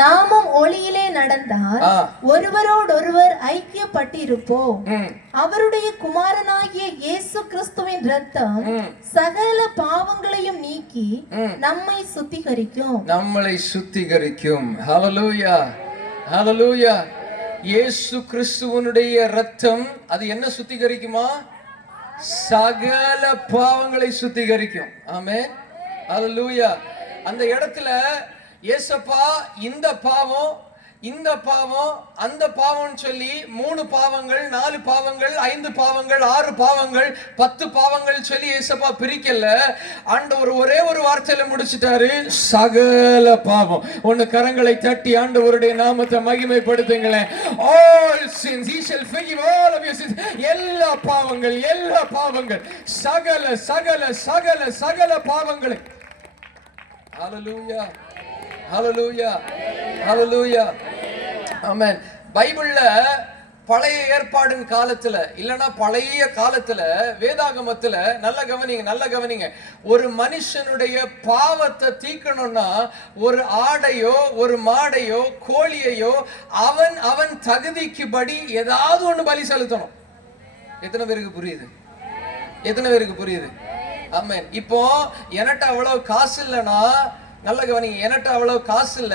நாமும் ஒளியிலே நடந்தால் ஒருவரோடொருவர் ஐக்கியப்பட்டிருப்போம். அவருடைய குமாரனாகிய இயேசு கிறிஸ்துவின் இரத்தம் சகல பாவங்களையும் நீக்கி நம்மை சுத்திகரிக்கும். ஹல்லேலூயா, ஹல்லேலூயா. இயேசு கிறிஸ்துவனுடைய இரத்தம் அது என்ன சுத்திகரிக்குமா? சகல பாவங்களை சுத்திகரிக்கும். ஆமென், ஹல்லேலூயா. அந்த இடத்துல ஏசப்பா இந்த பாவம், இந்த பாவம், அந்த பாவம் சொல்லி 3 பாவங்கள், 4 பாவங்கள், 5 பாவங்கள், 6 பாவங்கள், 10 பாவங்கள் சொல்லி ஏசப்பா பிரிக்கல. ஆண்டவர் ஒரே ஒரு வார்த்தையில முடிச்சிட்டாரு, சகல பாவம். ஒன்னு கரங்களை தட்டி ஆண்டவருடைய நாமத்தை மகிமைப்படுத்துங்களேன். All sins he shall forgive all of your sins. எல்லா பாவங்கள், எல்லா பாவங்கள், சகல சகல சகல சகல பாவங்களை. ஹல்லேலூயா, ஹல்லேலூயா, ஹல்லேலூயா. ஆமென். பைபிள்ல பழைய ஏற்பாடின் காலத்துல இல்லனா பழைய காலத்துல வேதாகமத்துல நல்ல கவனிங்க, ஒரு மனுஷனுடைய பாவத்தை தீக்கணும்னா ஒரு ஆடையோ ஒரு மாடையோ கோழியையோ அவன் தகுதிக்குபடி ஏதாவது ஒண்ணு பலி செலுத்தணும். எத்தனை பேருக்கு புரியுது? எத்தனை பேருக்கு புரியுது? ஆமென். இப்போ என்கிட்ட அவ்வளவு காசு இல்லைன்னா, நல்ல கவனிங்க, என்கிட்ட அவ்வளவு காசு இல்ல,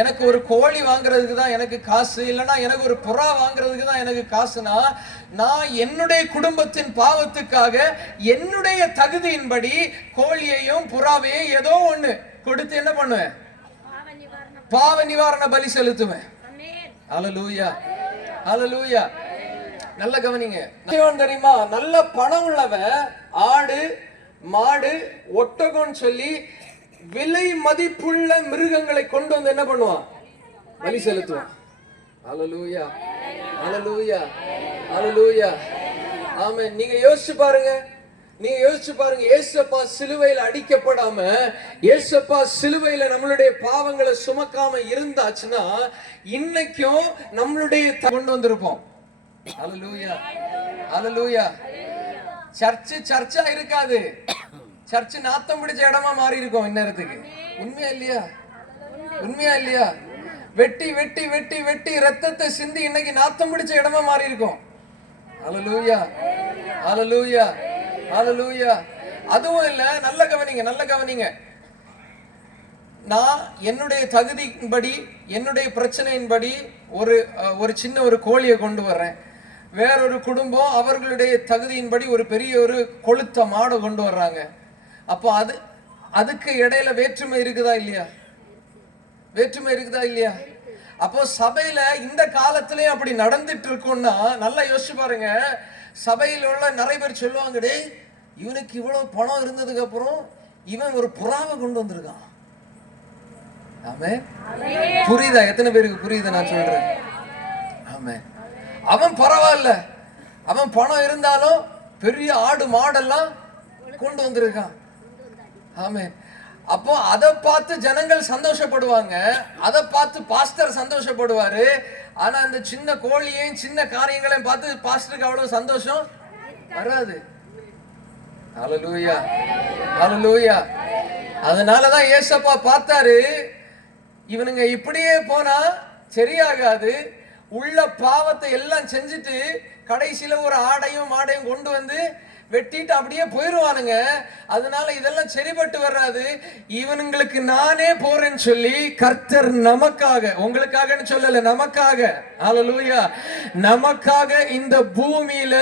எனக்கு ஒரு கோழி வாங்குறதுக்கு தான் எனக்கு காசு, இல்லைன்னா எனக்கு ஒரு புறா வாங்குறதுக்கு தான் எனக்கு காசுனா, நான் என்னுடைய குடும்பத்தின் பாவத்துக்காக என்னுடைய தகுதியின்படி கோழியையும் புறாவையும் ஏதோ ஒண்ணு கொடுத்து என்ன பண்ணுவேன்? பாவ நிவாரண பலி செலுத்துவேன். ஹல்லேலூயா, ஹல்லேலூயா. நல்ல கவனிங்க, தெரியுமா? நல்ல பணம் உள்ளவன் ஆடு மாடு ஒட்டகம் சொல்லி விலை மதிப்புள்ள மிருகங்களை கொண்டு வந்து என்ன பண்ணுவான்? பலி செலுத்துவான். ஹல்லேலூயா, ஹல்லேலூயா, ஹல்லேலூயா. ஆமென். நீங்க யோசிச்சு பாருங்க, ஏசப்பா சிலுவையில் அடிக்கப்படாம, ஏசப்பா சிலுவையில நம்மளுடைய பாவங்களை சுமக்காம இருந்தாச்சுன்னா இன்னைக்கும் நம்மளுடைய கொண்டு வந்திருப்போம். ஹல்லேலூயா, ஹல்லேலூயா. சர்ச்சா இருக்காது, சர்ச்சு நாத்தம் பிடிச்ச இடமா மாறி இருக்கும் இந்நேரத்துக்கு. உண்மையா இல்லையா? உண்மையா இல்லையா? வெட்டி வெட்டி வெட்டி வெட்டி ரத்தத்தை சிந்தி இன்னைக்கு நாத்தம் பிடிச்ச இடமா மாறி இருக்கும். ஹல்லேலூயா, ஹல்லேலூயா, ஹல்லேலூயா. அதுவும் இல்ல, நல்ல கவனிங்க, நான் என்னுடைய தகுதியின்படி என்னுடைய பிரச்சனையின்படி ஒரு சின்ன ஒரு கோழியை கொண்டு வர்றேன். வேறொரு குடும்பம் அவர்களுடைய தகுதியின்படி ஒரு பெரிய ஒரு கொளுத்த மாடை கொண்டு வர்றாங்க. அப்போ அதுக்கு இடையில வேற்றுமை இருக்குதா இல்லையா? வேற்றுமை இருக்குதா இல்லையா? அப்போ சபையில இந்த காலத்திலயும் அப்படி நடந்துட்டு இருக்கும்னா நல்லா யோசிச்சு பாருங்க. சபையில உள்ள நிறைய பேர் சொல்லுவாங்க, டே இவனுக்கு இவ்வளவு பணம் இருந்ததுக்கு அப்புறம் இவன் ஒரு புறாவை கொண்டு வந்திருக்கான். ஆமென். புரியுதா? எத்தனை பேருக்கு புரியுது நான் சொல்றேன்? ஆமென். அவன் பரவாயில்ல, அவன் பணம் இருந்தாலும் பெரிய ஆடு மாடெல்லாம் கொண்டு வந்திருக்கான். ஆமென். அப்போ அதை பார்த்து ஜனங்கள் சந்தோஷப்படுவாங்க, அதை பார்த்து பாஸ்டர் சந்தோஷப்படுவாரு. ஆனா அந்த சின்ன கோழியையும் சின்ன காரியங்களையும் பார்த்து பாஸ்டருக்கு அவ்வளவு சந்தோஷம் வராது. ஹல்லேலூயா, ஹல்லேலூயா. அதனாலதான் ஏசப்பா பார்த்தாரு, இவனுங்க இப்படியே போனா சரியாகாது, உள்ள பாவத்தை எல்லாம் செஞ்சுட்டு கடைசியில ஒரு ஆடையும் மாடையும் கொண்டு வந்து வெட்டிட்டு அப்படியே போயிருவானுங்க. அதனால இதெல்லாம் சரிபட்டு வராது, இவனுங்களுக்கு நானே போறேன்னு சொல்லி கர்த்தர் நமக்காக, உங்களுக்காகன்னு சொல்லல, நமக்காக, ஹல்லேலூயா, நமக்காக இந்த பூமியில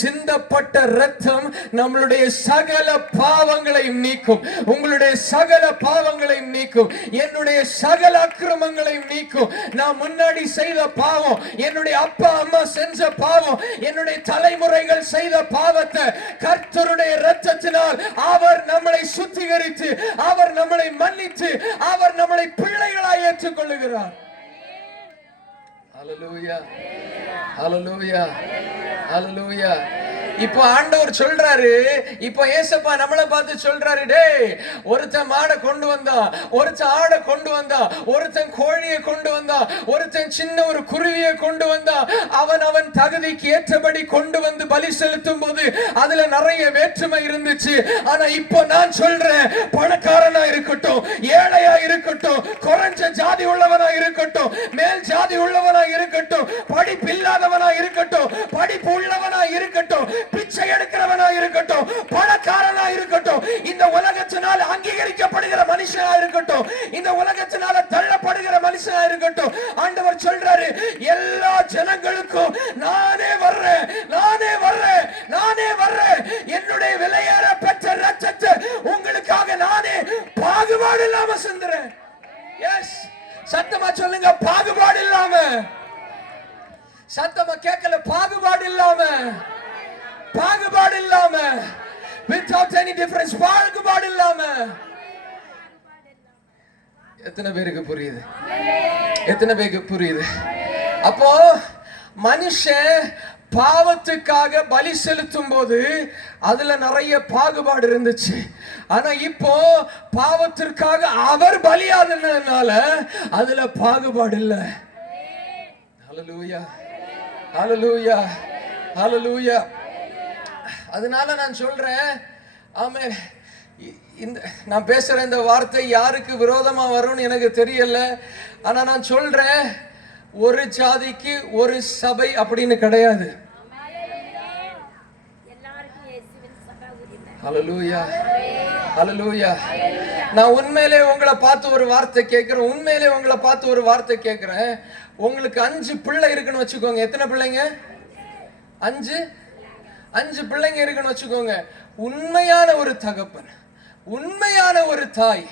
சிந்தப்பட்ட இரத்தம் நம்மளுடைய சகல பாவங்களையும் நீக்கும், உங்களுடைய சகல பாவங்களையும் நீக்கும், என்னுடைய சகல அக்கிரமங்களையும் நீக்கும். நான் முன்னாடி செய்த பாவம், என்னுடைய அப்பா அம்மா செஞ்ச பாவம், என்னுடைய தலைமுறைகள் செய்த பாவத்தை கர்த்தருடைய இரத்தத்தினால் அவர் நம்மளை சுத்திகரித்து, அவர் நம்மளை மன்னித்து, அவர் நம்மளை பிள்ளைகளாய் ஏற்றுக்கொள்ளுகிறார். ஹல்லேலூயா, ஹல்லேலூயா, ஹல்லேலூயா. இப்போ ஆண்டவர் சொல்றாரு, இப்போ ஏசப்பா நம்மளை பார்த்து சொல்றாரு, டேய் ஒருத்தன் மாடை கொண்டு வந்தான், ஒருத்தன் ஆடை கொண்டு வந்தான், ஒருத்தன் கோழியை கொண்டு வந்தான், ஒருத்தன் சின்ன ஒரு குருவியை கொண்டு வந்தான். அவன் தகுதிக்கு ஏற்றபடி கொண்டு வந்து பலி செலுத்தும் போது அதுல நிறைய வேற்றுமை இருந்துச்சு. ஆனா இப்போ நான் சொல்றேன், பணக்காரனா இருக்கட்டும், ஏழையா இருக்கட்டும், குறைஞ்ச ஜாதி உள்ளவனா இருக்கட்டும், மேல் ஜாதி உள்ளவனா இருக்கட்டும், படிப்பு இல்லாதவனா இருக்கட்டும், படிப்பு உள்ளவனா இருக்கட்டும், பிச்சை எடுக்கிறவனா இருக்கட்டும், பணக்காரனா இருக்கட்டும், இந்த உலகத்தினால் அங்கீகரிக்கப்படுகிற மனுஷனா இருக்கட்டும், இந்த உலகத்தினால தள்ளப்படுகிற மனுஷனா இருக்கட்டும், ஆண்டவர் சொல்றாரு, எல்லா ஜனங்களுக்கும் நானே வர்றேன், நானே வர்றேன், நானே வர்றேன். என்னுடைய விலையேற பெற்ற ரத்தத்தை உங்களுக்காக நானே பாகுபாடு இல்லாம சிந்துறேன். எஸ், சத்தமா சொல்லுங்க, பாகுபாடு இல்லாம. சத்தமா கேட்கல, பாகுபாடு இல்லாம, பாகுபாடு இல்லாம, without any difference, பாகுபாடு இல்லாம. எத்தனை பேருக்கு புரியுது? எத்தனை பேருக்கு புரியுது? அப்போ மனுஷன் பாவத்துக்காக பலி செலுத்தும் போது அதுல நிறைய பாகுபாடு இருந்துச்சு. ஆனா இப்போ பாவத்திற்காக அவர் பலியானதுனால அதுல பாகுபாடு இல்ல. ஹல்லேலூயா, ஹல்லேலூயா, ஹல்லேலூயா. அதனால நான் சொல்றேன், ஆமென். இந்த நான் பேசுற இந்த வார்த்தை யாருக்கு விரோதமா வரும்னு எனக்கு தெரியல. ஆனா நான் சொல்றேன், ஒரு ஜாதிக்கு ஒரு சபை அப்படின்னு கிடையாது. ஹல்லேலூயா, ஹல்லேலூயா. நான் உண்மையிலே உங்களை பார்த்து ஒரு வார்த்தை கேட்கிறேன், உண்மையிலே உங்களை பார்த்து ஒரு வார்த்தை கேட்கிறேன். உங்களுக்கு 5 பிள்ளை இருக்குன்னு வச்சுக்கோங்க. எத்தனை பிள்ளைங்க? 5 பிள்ளைங்க இருக்குன்னு வச்சுக்கோங்க. உண்மையான ஒரு தகப்பன், உண்மையான ஒரு தாய்,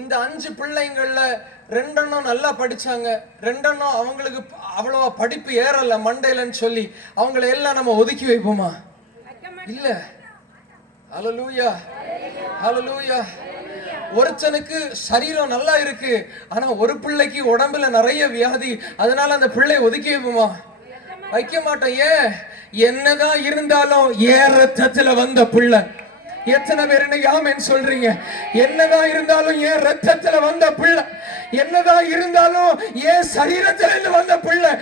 இந்த 5 பிள்ளைங்கள்ல 2 எண்ணம் நல்லா படிச்சாங்க, 2 எண்ணம் அவங்களுக்கு அவ்வளவா படிப்பு ஏறல மண்டையிலன்னு சொல்லி அவங்களை எல்லாம் நம்ம ஒதுக்கி வைப்போமா? இல்ல. ஹல்லேலூயா, ஹல்லேலூயா. ஒருத்தனுக்கு சரீரம் நல்லா இருக்கு, ஆனா ஒரு பிள்ளைக்கு உடம்புல நிறைய வியாதி, அதனால அந்த பிள்ளை ஒதுக்கி வைப்போமா? வைக்க மாட்டோம். ஏன்? என்னதான் இருந்தாலும் ஏன் ரத்தத்துல வந்த பிள்ளை. எத்தனை பேர் இன்னைக்கு ஆமென் சொல்றீங்க? என்னதான் இருந்தாலும் ஏன் ரத்தத்துல வந்த பிள்ளை, என்னதான் இருந்தாலும் ஏன் சரீரத்திலிருந்து வந்த பிள்ளை.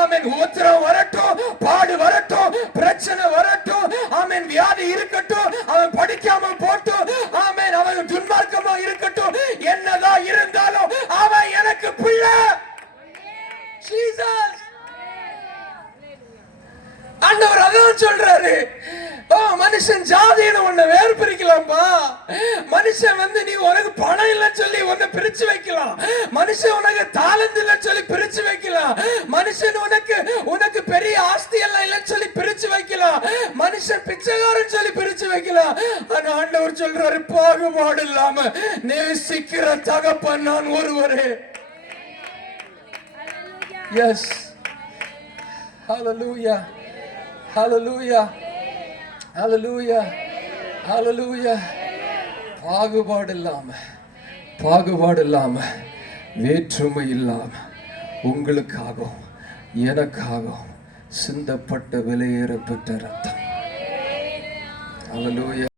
ஆமென். உத்தரம் வரட்டும், பாடு வரட்டும், பிரச்சனை வரட்டும், ஆமென், வியாதி இருக்கட்டும், அவன் படிக்காம போட்டும், ஆமென், அவன் துன்மார்க்கமா இருக்கட்டும், என்னதான் இருந்தாலும் அவன் எனக்கு பிள்ளை. ஜீசஸ். ஆண்டவர் அதான் சொல்றாரு. மனுஷன் ஜாதின்னு ஒண்ணு வேறு பிரிக்கலாம்பா. மனுஷன் நீ உனக்கு பணம் இல்லைன்னு சொல்லி உன்னை பிரிச்சு வைக்கலாம், மனுஷன் உனக்கு தாளந்து இல்லைன்னு சொல்லி பிரிச்சு வைக்கலாம், மனுஷன் உனக்கு பெரிய ஆஸ்தி எல்லாம் இல்லைன்னு சொல்லி பிரிச்சு வைக்கலாம், மனுஷன் பிச்சைக்காரன் சொல்லி பிரிச்சு வைக்கலாம். ஆனா ஆண்டவர் சொல்றாரு, பாகுபாடு இல்லாம நேசிக்கிற தகப்பன் நான் ஒருவரே. எஸ், ஹல்லேலூயா, ஹல்லேலூயா, ஹல்லேலூயா, ஹல்லேலூயா. பாகுபாடு இல்லாம, பாகுபாடு இல்லாம, வேற்றுமை இல்லாம உங்களுக்காகவும் எனக்காகவும் சிந்தப்பட்ட விலையேறப்பட்ட ரத்தம். ஹல்லேலூயா.